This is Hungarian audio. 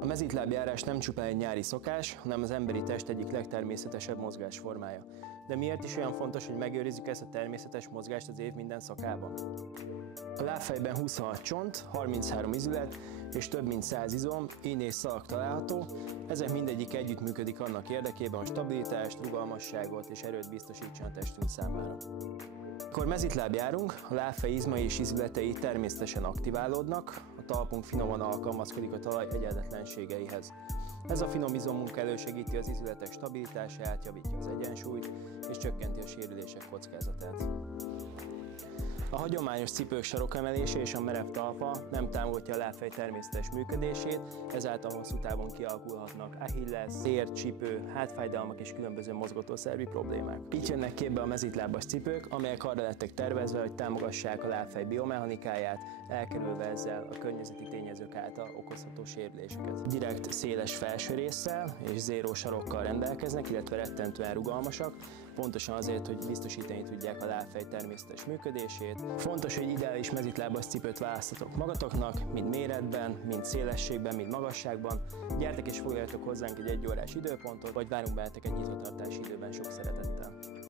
A mezitlábjárás nem csupán egy nyári szokás, hanem az emberi test egyik legtermészetesebb mozgásformája. De miért is olyan fontos, hogy megőrizzük ezt a természetes mozgást az év minden szakában? A lábfejben 26 csont, 33 izület és több mint 100 izom, ín és szalag található, ezek mindegyik együttműködik annak érdekében, hogy stabilitást, rugalmasságot és erőt biztosítson a testünk számára. Amikor mezitláb járunk, a lábfej izmai és izületei természetesen aktiválódnak, a talpunk finoman alkalmazkodik a talaj egyenletlenségeihez. Ez a finom izommunka elősegíti az izületek stabilitását, javítja az egyensúlyt és csökkenti a sérülések kockázatát. A hagyományos cipők sarokemelése és a merev talpa nem támogatja a lábfej természetes működését, ezáltal hosszú távon kialakulhatnak Achilles, tér, csípő, hátfájdalmak és különböző mozgatószervi problémák. Így jönnek képbe a mezitlábas cipők, amelyek arra lettek tervezve, hogy támogassák a lábfej biomechanikáját, elkerülve ezzel a környezeti tényezők által okozható sérüléseket. Direkt széles felső résszel és zéró sarokkal rendelkeznek, illetve rettentően rugalmasak, pontosan azért, hogy biztosítani tudják a lábfej természetes működését. Fontos, hogy ideális mezitlábas cipőt választatok magatoknak, mind méretben, mind szélességben, mind magasságban. Gyertek és foglaljatok hozzánk egy 1 órás időpontot, vagy várunk bennetek egy nyitvatartási időben sok szeretettel.